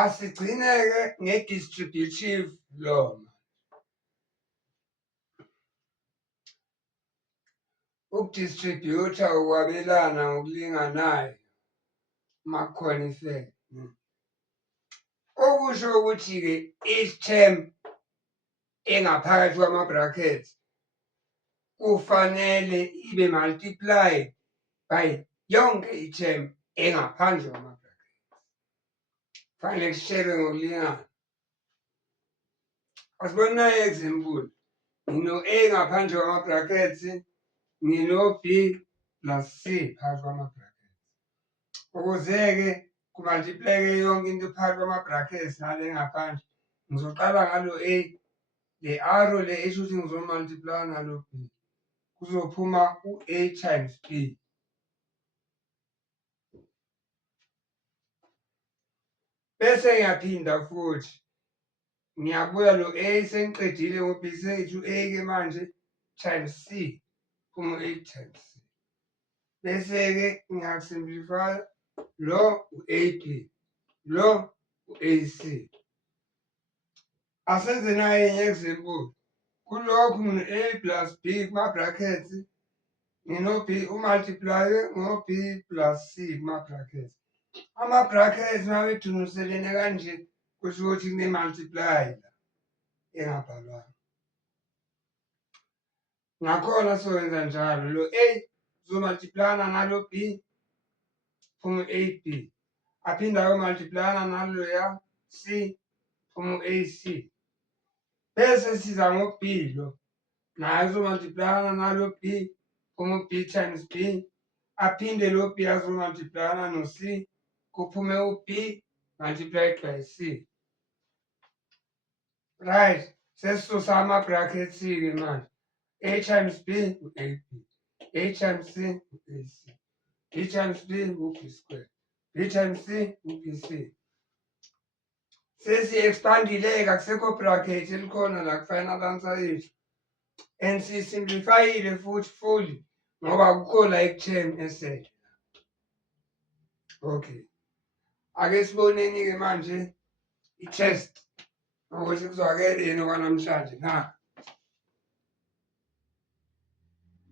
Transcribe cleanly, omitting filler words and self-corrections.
Asigcine-ke nge-distributive law. Ukudistributha ukwabelana ngokulinganayo makukhona ifeke. Okusho ukuthi-ke each term engaphakathi kwama-brackets kufanele ibe multiplied by yonke i-term engaphandle kwama-brackets. Kufanele kushelwe ngokulingana. Asibone nayo i-example. Ngino-A ngaphandle kwama-brackets, ngino-B plus C phakathi kwama-brackets. Ukuze-ke kumultipleke yonke into phakathi kwama-brackets nale ngaphandle, ngizoqala ngalo A, le arrow le esho ukuthi ngizomultiplaya nalo B. Kuzophuma u-A times B. Bese ngiyaphinda futhi. Ngiyabuya lo A sengiqedile ngo-B sengithi u-A-ke manje times C. Phuma u-A times C. Bese-ke ngiyakusimplifaya. Lo u-AB, lo u-AC. Asenze nayo enye example. Kulokhu ngine-A plus B kuma-brackets, ngino-B umultiplaye ngo-B plus C kuma-brackets. Ama-brackets mabeduniselene kanje kusho ukuthi kune-multiply la engabhalwanga. Ngakhona sokwenza njalo. Lo A uzomultiplayana nalo B, phuma u-AB. Aphinde ayomultiplayana naloya C, phuma u-AC. Bese siza ngo-B lo. Naye uzomultiplayana nalo B, phuma u-B times B. Aphinde lo B azomultiplayana no-C, kuphume u-B multiplied by C. Right, sesisusa ama-brackets-ke manje. A times B u-AB, A times C u-AC, B times B u-B square, B times C u-BC. Sesi-expandile-ke akusekho bracket elikhona la ku-final answer yethu. And siyisimplifayile futhi fully ngoba akukho la i-term esele. Okay. Ake siboneni-ke manje i-test ukuthi kuzwakele yini okwanamhlanje na.